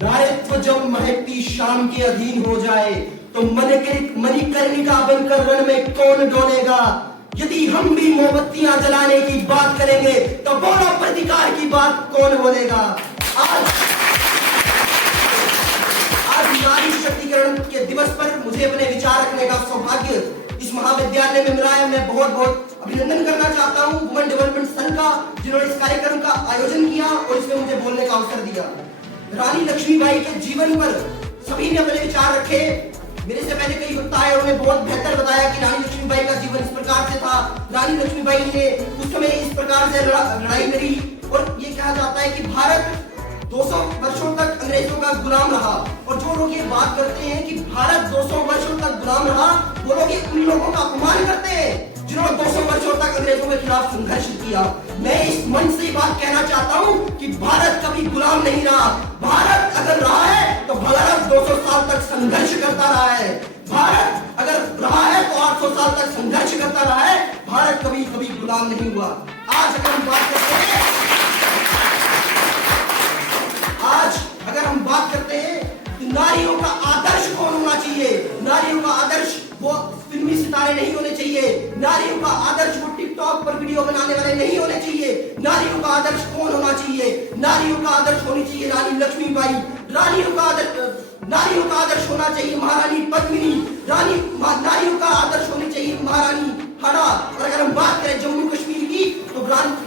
नायत्व जब महकती शाम के अधीन हो जाए तो मणिकर्णिका बनकर रण में कौन डोलेगा। यदि हम भी मोमबत्तियां जलाने की बात करेंगे तो बोलो प्रतिकार की बात कौन बोलेगा। आज नारी शक्तिकरण के दिवस पर मुझे अपने विचार रखने का सौभाग्य इस महाविद्यालय में मिला है। मैं बहुत बहुत अभिनंदन करना चाहता हूं वुमेन डेवलपमेंट संघ का, जिन्होंने इस कार्यक्रम का आयोजन किया और इसमें मुझे बोलने का अवसर दिया। रानी लक्ष्मीबाई के जीवन पर सभी ने अपने विचार रखे। मेरे से पहले कई वक्ता आए, उन्होंने बहुत बेहतर बताया कि रानी लक्ष्मीबाई का जीवन इस प्रकार से था। रानी लक्ष्मीबाई ने उस समय इस प्रकार से लड़ाई लड़ी और ये कहा जाता है कि भारत 200 वर्षों तक अंग्रेजों का गुलाम रहा। और जो लोग ये बात करते हैं कि भारत 200 वर्षों तक गुलाम रहा, वो लोग उन लोगों का अपमान करते हैं जिन्होंने 200 वर्षों तक अंग्रेजों के खिलाफ संघर्ष किया। मैं इस मंच से बात कहना चाहता हूं कि भारत कभी गुलाम नहीं रहा। भारत अगर रहा है तो भारत 200 साल तक संघर्ष करता रहा है। भारत अगर रहा है तो 800 साल तक संघर्ष करता रहा है। भारत कभी कभी गुलाम नहीं हुआ। आज अगर हम बात करते हैं कि नारियों का आदर्श कौन होना चाहिए। नारियों का आदर्श वो फिल्मी सितारे नहीं होने चाहिए। नारियों का आदर्श वो टिकटॉक पर वीडियो बनाने वाले नहीं होने चाहिए। नारियों का आदर्श कौन होना चाहिए। नारियों का आदर्श होनी चाहिए रानी लक्ष्मीबाई। नारियों का आदर्श होना चाहिए महारानी पद्मिनी। नारियों का आदर्श होनी चाहिए महारानी हड़ा। और अगर हम बात करें जम्मू कश्मीर की तो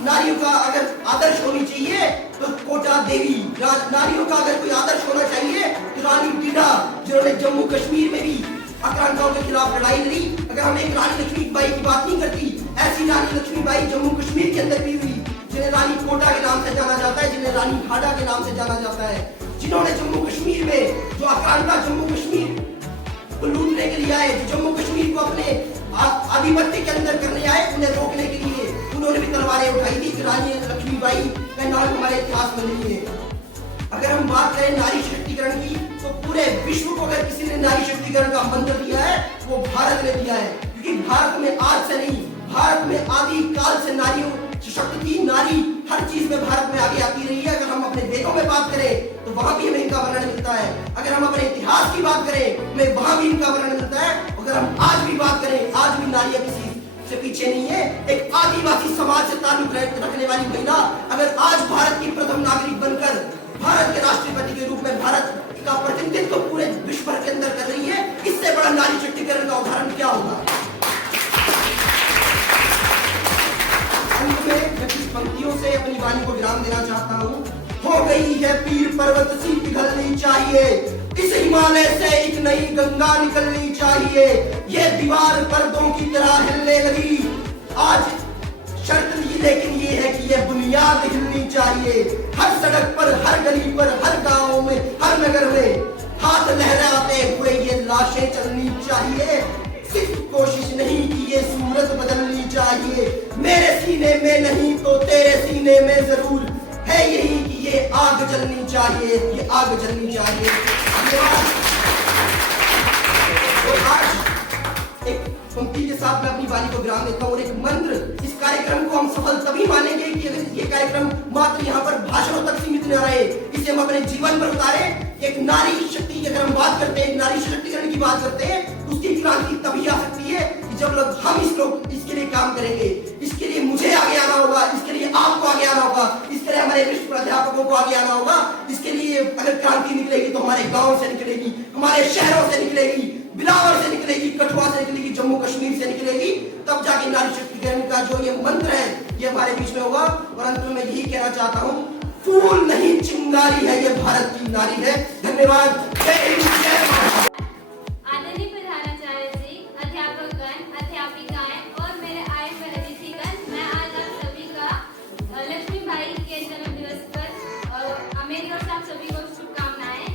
नारियों का अगर आदर्श होनी चाहिए तो कोटा देवी। नारियों का अगर कोई आदर्श होना चाहिए तो रानी टीडा, जिन्होंने जम्मू कश्मीर में भी आक्रांताओं के खिलाफ लड़ाई लड़ी। अगर हम एक रानी लक्ष्मीबाई की बात नहीं करती, ऐसी रानी लक्ष्मीबाई जम्मू कश्मीर के अंदर भी हुई, जिन्हें रानी कोटा के नाम से जाना जाता है, जिन्हें रानी हाड़ा के नाम से जाना जाता है, जिन्होंने जम्मू कश्मीर में जो आक्रांता जम्मू कश्मीर को लूटने के लिए आए, जो जम्मू कश्मीर को अपने आधिपत्य के अंदर करने आए, उन्हें रोकने के लिए उन्होंने भी तलवारें उठाई थी। कि रानी लक्ष्मीबाई का नाम हमारे इतिहास में नहीं है। अगर हम बात करें नारी शक्तिकरण की तो पूरे विश्व को अगर किसी ने नारी शक्तिकरण का मंत्र दिया है वो भारत ने दिया है। क्योंकि भारत में आज से नहीं, भारत में आदि काल से नारियों सशक्त थी। नारी हर चीज में भारत में आगे आती रही है। अगर हम अपने वेदों में बात करें तो वहां भी हमें इनका वर्णन मिलता है। अगर हम अपने इतिहास की बात करें हमें वहां भी इनका वर्णन मिलता है। अगर हम आज भी बात करें, आज भी नारियां किसी से पीछे नहीं है। एक आदिवासी समाज से ताल्लुक रखने वाली महिला अगर आज भारत की प्रथम नागरिक बनकर भारत के राष्ट्रपति के रूप में भारत का प्रतिनिधित्व पूरे विश्व भर के अंदर कर रही है, इससे बड़ा नारी शक्तिकरण का उदाहरण क्या होगा। अंत में मैं कुछ पंक्तियों से अपनी वाणी को विराम देना चाहता हूँ। हो गई है पीर पर्वत सी पिघलनी चाहिए, इस हिमालय से एक नई गंगा निकलनी चाहिए। ये दीवार पर्दों की तरह हिलने लगी आज, शर्त लेकिन ये है कि ये बुनियाद हिलनी चाहिए। हर सड़क पर, हर गली पर, हर गांव में, हर नगर में हाथ लहराते हुए ये लाशें चलनी चाहिए। सिर्फ कोशिश नहीं कि ये सूरत बदलनी चाहिए। मेरे सीने में नहीं तो तेरे सीने में जरूर है यही कि ये आग जलनी चाहिए, ये आग जलनी चाहिए। और आज एक पंक्ति के साथ मैं अपनी वाणी को विराम देता हूँ और एक मंत्र। इस कार्यक्रम को हम सफल तभी मानेंगे कि अगर ये कार्यक्रम मात्र यहाँ पर भाषणों तक सीमित न रहे, इसे हम अपने जीवन पर उतारें। एक नारी शक्ति की अगर हम बात करते हैं, नारी सशक्तिकरण की बात करते हैं, उसकी क्रांति तभी आ सकती है कि जब हम इसके लिए काम करेंगे। इसके लिए मुझे आगे आना होगा, इसके लिए आपको आगे आना होगा, इसके लिए हमारे विश्व प्राध्यापकों को आगे आना होगा। इसके लिए अगर क्रांति निकलेगी तो हमारे गाँव से निकलेगी, हमारे शहरों से निकलेगी, बिलावर से निकलेगी, कठुआ से निकलेगी, जम्मू कश्मीर से निकलेगी। तब जाके नारी शक्तिकरण का जो ये मंत्र है ये हमारे बीच में होगा। और अंत में मैं यही कहना चाहता हूँ, फूल नहीं चिंगारी है, ये भारत की नारी है। धन्यवाद। जय हिंद, जय भारत। आदरणीय प्रधानाचार्य जी, अध्यापकगण, अध्यापिकाएं और मेरे आए हुए अतिथिगण, मैं आज आप सभी का लक्ष्मीबाई के जन्म दिवस पर मेरी और आप सभी को शुभकामनाएं।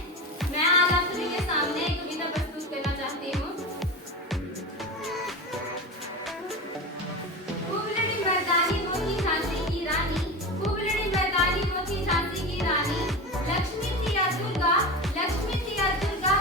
मैं आज आप सभी के सामने एक कविता प्रस्तुत करना चाहती हूँ। खूब लड़ी मर्दानी वो थी झांसी की रानी, खूब लड़ी मर्दानी वो थी झांसी की रानी। लक्ष्मी थी या दुर्गा, लक्ष्मी थी या दुर्गा,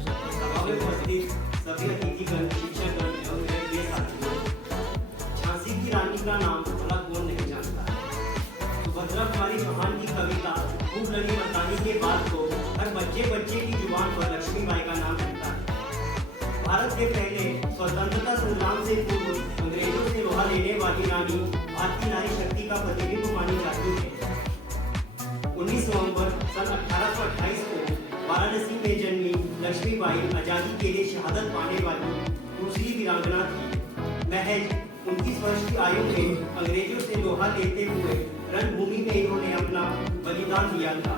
सभा में उपस्थित सभी अतिथिगण, शिक्षकगण एवं मेरे प्रिय साथियों, झांसी की रानी का नाम भला कौन नहीं जानता है। सुभद्रा कुमारी चौहान की कविता खूब लड़ी मस्तानी के बाद को हर बच्चे की जुबान पर लक्ष्मीबाई का नाम रहता है। भारत के पहले स्वतंत्रता संग्राम से पूर्व अंग्रेजों से लोहा लेने वाली रानी भारतीय नारी शक्ति का प्रतिबिंब मानी जाती है। 19 नवंबर सन 1828 को वाराणसी में जन्मी लक्ष्मीबाई आजादी के लिए शहादत पाने वाली दूसरी वीरांगना थी। महज 29 वर्ष की आयु में अंग्रेजों से लोहा लेते हुए रणभूमि में इन्होंने अपना बलिदान दिया था।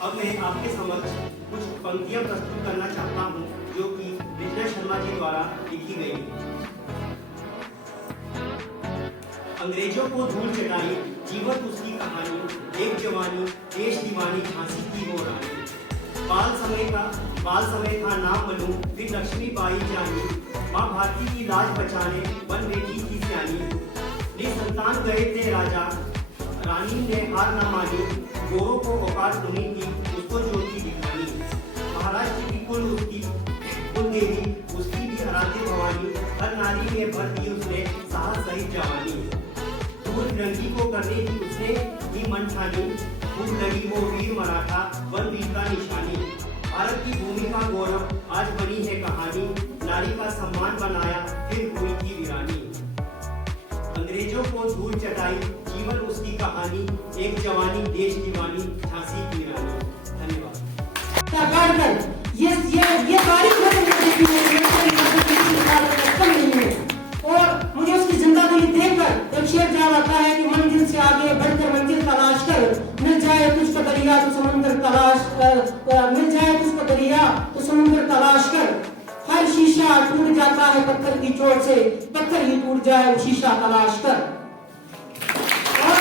अब मैं आपके समक्ष कुछ पंक्तियां प्रस्तुत करना चाहता हूं जो कि विजय शर्मा जी द्वारा लिखी गई है। अंग्रेजों को धूल चटाई जीवन उसकी कहानी, एक जवानी देश दीवानी झांसी की वो रानी। बाल समय था नाम बनू फिर लक्ष्मीबाई जानी, माँ भारती की लाज बचाने बन बेटी थी सियानी। निसंतान गए थे राजा, रानी ने हार न मानी, गोरों को औकात उन्हीं की उसको ज्योति दिखानी। महाराष्ट्र की कुल देवी उसकी भी आराध्य भवानी, हर नारी में भर दी उसने साहस सहित जवानी। रंगी को करने की उसने ही मन ठानी, खूब लगी वो वीर मराठा वन वीर का निशानी। भारत की भूमि का गौरव आज बनी है कहानी, नारी का सम्मान बनाया फिर हुई थी वीरानी। अंग्रेजों को धूल चटाई जीवन उसकी कहानी, एक जवानी देश दीवानी झांसी की रानी। धन्यवाद। ये तारीफ और मुझे उसकी जिंदगी देखकर एक शेर याद आता है कि मंजिल से आगे बढ़कर मंजिल तलाश कर, मिल जाए तुझको दरिया तो समुद्र तलाश कर, मिल जाए तुझको दरिया तो समुद्र तलाश कर। हर शीशा टूट जाता है पत्थर की चोट से, पत्थर ही टूट जाए वो शीशा तलाश कर। और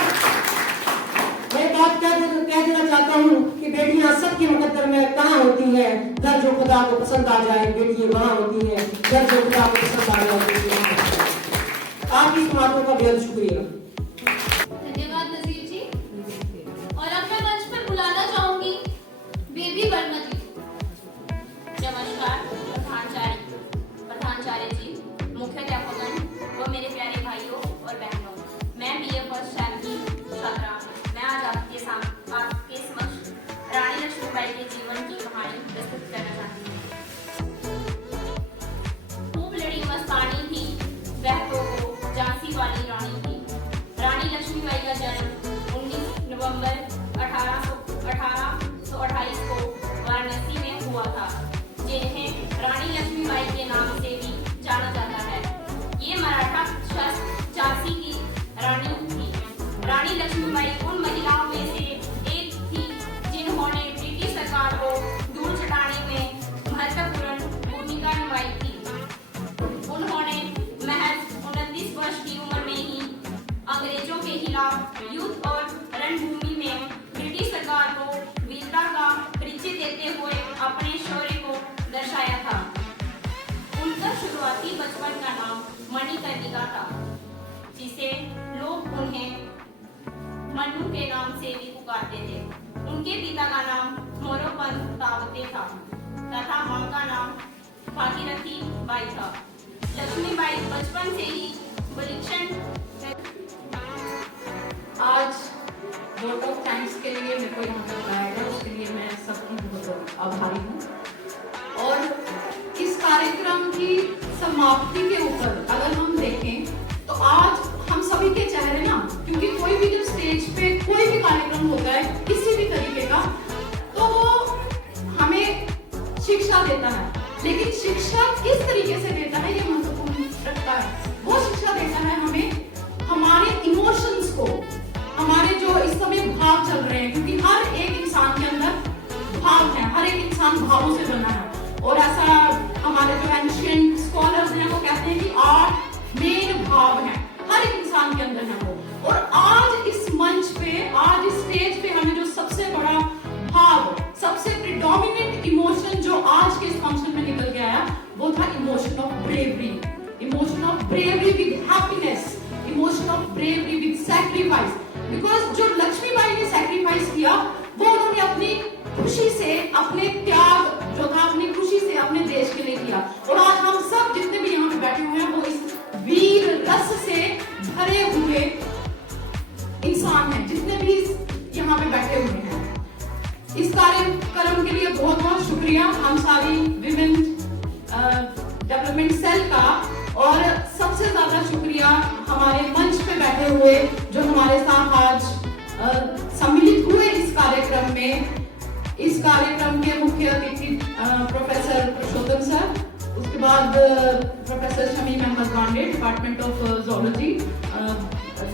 मैं बात कह देना चाहता हूँ कि बेटियां सबके मुकद्दर में कहाँ होती हैं, घर जो खुदा को पसंद आ जाए बेटियां वहाँ होती हैं, घर जो खुदा को पसंद आ जाए बेटियां वहाँ होती हैं। आपकी इस बातों का बेहद शुक्रिया। धन्यवाद नजीर जी। और अब मैं मंच पर बुलाना चाहूंगी बेबी वर्मा जी। नमस्कार प्रधानाचार्य जी, मुख्य अध्यापकगण व मेरे प्यारे भाइयों और बहनों, मैं बीए फर्स्ट सेम की छात्रा। मैं आज आपके समक्ष रानी लक्ष्मीबाई के जीवन की कहानी प्रस्तुत करना चाहती हूँ। खूब लड़ी मस्तानी थी वह तो झांसी वाली रानी थी। रानी लक्ष्मीबाई का जन्म 19 नवंबर 1828 को वाराणसी में हुआ था, जिन्हें रानी लक्ष्मीबाई के नाम से भी जाना जाता है। ये मराठा झांसी की रानी थी। रानी लक्ष्मीबाई उन महिलाओं में से एक थी जिन्होंने ब्रिटिश सरकार को धूल चटाने में महत्वपूर्ण भूमिका निभाई थी। उन्होंने महज 29 वर्ष की उम्र में ही अंग्रेजों के खिलाफ युद्ध और रणभूमि में ब्रिटिश सरकार को वीरता का परिचय देते हुए अपने शौर्य को दर्शाया था। उनका शुरुआती बचपन का नाम मणिकर्णिका था, जिसे लोग उन्हें मन्नू के नाम से भी पुकारते थे। उनके पिता का नाम मोरोपंत तावते था तथा मां का नाम भागीरथी बाई था। लक्ष्मीबाई बचपन से ही विलक्षण। आज वोट ऑफ थैंक्स के लिए मेरे को यहाँ पे बुलाया गया, उसके लिए मैं सबकी बहुत आभारी हूँ। और इस कार्यक्रम की समाप्ति के ऊपर अगर हम देखें तो आज हम सभी के चेहरे ना, क्योंकि कोई भी जब स्टेज पे कोई भी कार्यक्रम होता है किसी भी तरीके का, तो वो हमें शिक्षा देता है, लेकिन शिक्षा किस तरीके से देता है ये महत्वपूर्ण रखता है। वो शिक्षा देता है हमें हमारे इमोशंस को, हमारे जो इस समय भाव चल रहे हैं, क्योंकि हर एक इंसान के अंदर भाव है, हर एक इंसान भावों से बना है। और ऐसा हमारे जो एंशिएंट स्कॉलर्स हैं वो कहते हैं कि आर्ट मेन भाव है, हर एक इंसान के अंदर है वो। और आज इस मंच पे, आज इस स्टेज पे हमें जो सबसे बड़ा भाव, सबसे प्रिडोमिनेंट इमोशन जो आज के इस फंक्शन में निकल के आया, वो था emotion of bravery. Emotion of bravery with happiness, emotion of bravery with sacrifice. Because जो लक्ष्मीबाई ने सैक्रिफाइस किया वो उन्होंने अपनी खुशी से, अपने त्याग जो था बहुत बहुत शुक्रिया अंसारी विमेन डेवलपमेंट सेल का, और सबसे ज्यादा शुक्रिया हमारे मंच पे बैठे हुए जो हमारे साथ आज सम्मिलित हुए इस कार्यक्रम में। इस कार्यक्रम के मुख्य अतिथि प्रोफेसर पुरुषोत्तम सर, उसके बाद professor Shamim Ahmed Wande department of zoology,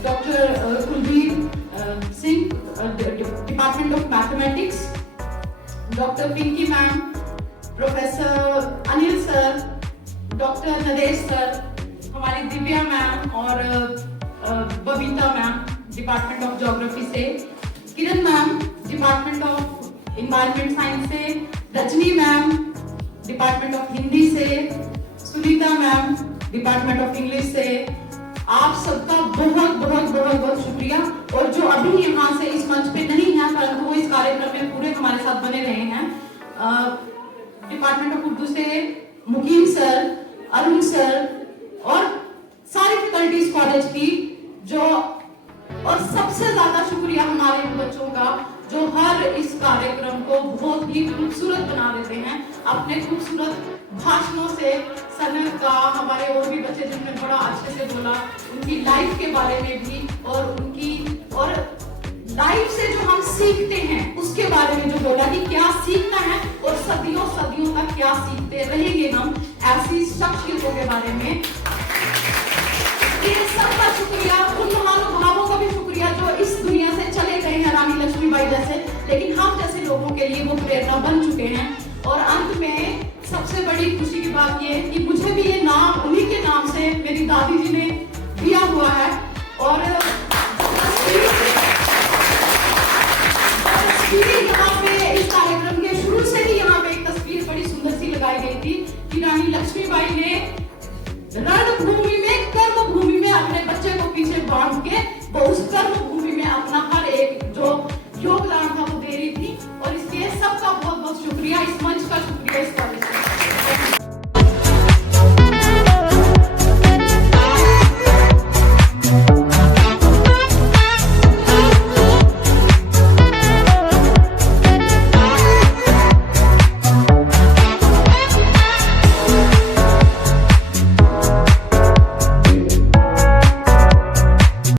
doctor Kulbir Singh department of mathematics, doctor Pinki ma'am, professor Anil sir, doctor Naresh sir, हमारी दिव्या मैम और Babita ma'am department of geography से, Kiran ma'am department of environment science से, Rajni ma'am department of Hindi से, Sunita ma'am department of English से। आप सबका बहुत बहुत बहुत बहुत शुक्रिया। और जो अभी यहाँ से इस मंच पे नहीं है परंतु वो इस कार्यक्रम में पूरे हमारे साथ बने रहे हैं, डिपार्टमेंट ऑफ उर्दू से मुकीम सर, अरुण सर और सारी फैकल्टीज कॉलेज की जो, और सबसे ज्यादा शुक्रिया हमारे बच्चों का जो हर इस कार्यक्रम को बहुत ही खूबसूरत बना देते हैं अपने खूबसूरत भाषणों से। सनत का, हमारे और भी बच्चे जिन्होंने बड़ा अच्छे से बोला उनकी लाइफ के बारे में भी, और उनकी और लाइफ से जो हम सीखते हैं उसके बारे में जो बोला कि क्या सीखना है और सदियों सदियों तक क्या सीखते रहेंगे हम, ऐसी शख्सियतों के बारे में। ये सबका शुक्रिया। उन महानुभावों का भी शुक्रिया जो इस दुनिया से चले गए हैं, रानी लक्ष्मीबाई जैसे, लेकिन हम जैसे लोगों के लिए वो प्रेरणा बन चुके हैं। और अंत में सबसे बड़ी खुशी की बात ये कि मुझे भी ये नाम उन्हीं के नाम से मेरी दादी जी ने दिया हुआ है। और यहाँ पे इस कार्यक्रम के शुरू से ही यहाँ पे एक तस्वीर बड़ी सुंदर सी लगाई गई थी कि रानी लक्ष्मीबाई ने रणभूमि में, कर्म भूमि में अपने बच्चे को पीछे बांध के वो उस कर्म भूमि में अपना हर एक जो योगदान था वो दे रही थी। और इसलिए सबका बहुत बहुत शुक्रिया, इस मंच का